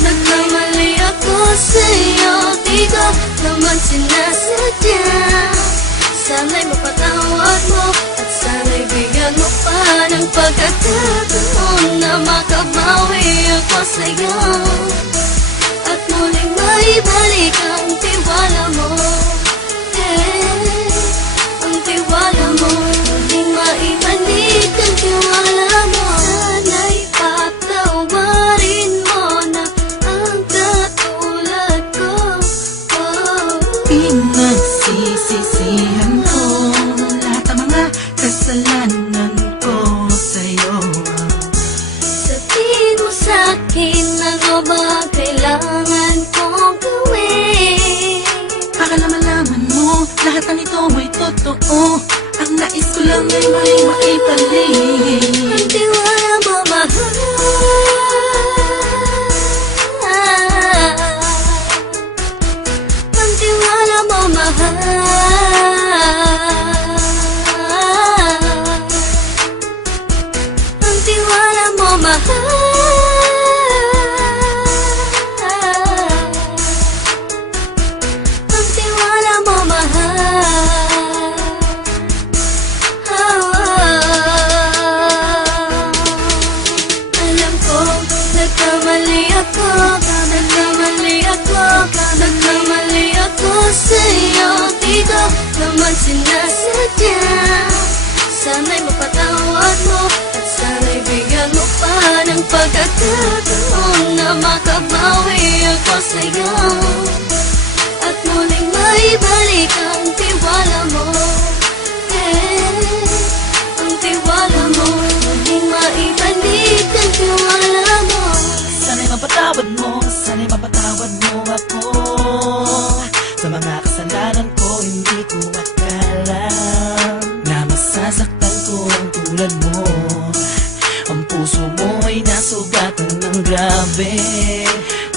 Nagkamali ako sa'yo, di ko naman sinasadya. Sana'y mapatawad mo at sana'y bigyan mo pa ng pagkakataon na makabawi ako sa'yo at muling maibalik ang tiwala mo. Ang tiwala mo, muling maibalik ang tiwala mo. Sana'y patawarin mo na ang katulad ko. Pinagsisisihan ko lahat ng mga kasalanan ko sa'yo. Sabihin mo sa'kin ano ba kailangan kong gawin Para malaman mo lahat ng ito ay totoo. Ang nais ko lang ay may maibalik ang tiwala mo, mahal. Ang tiwala mo, mahal. Ang tiwala mo, mahal. Ang tiwala mo, mahal. Alam ko, nagkamali ako sa'yo, di ko naman sinasadya. Sana'y mapatawad mo at sana'y bigyan mo pa ng pagkakataon na makabawi ako sa'yo at muling maibalik ang tiwala mo. Ang tiwala mo, muling maibalik ang tiwala mo. Sana'y mapatawad mo ako sa mga kasalanan ko. Hindi ko akala na masasaktan ko ang tulad mo. Ang puso mo ay nasugatan ng grabe,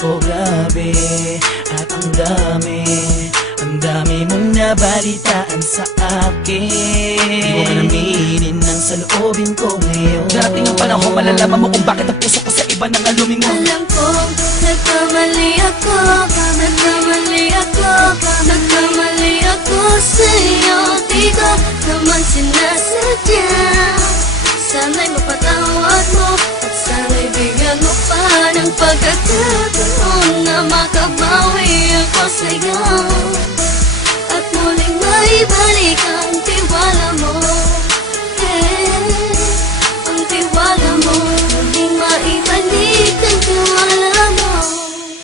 oh grabe. At ang dami mong nabalitaan sa akin. Di mo man aminin ang saloobin ko ngayon. Darating ang panahon, malalaman mo kung bakit ang puso ko sa iba nang alumingon. Alam ko, nagkamali ako sa'yo, di ko naman sinasadya. Sana'y mapatawad mo at sana'y bigyan mo pa ng pagkakataon na makabawi ako sa'yo at muling maibalik ang tiwala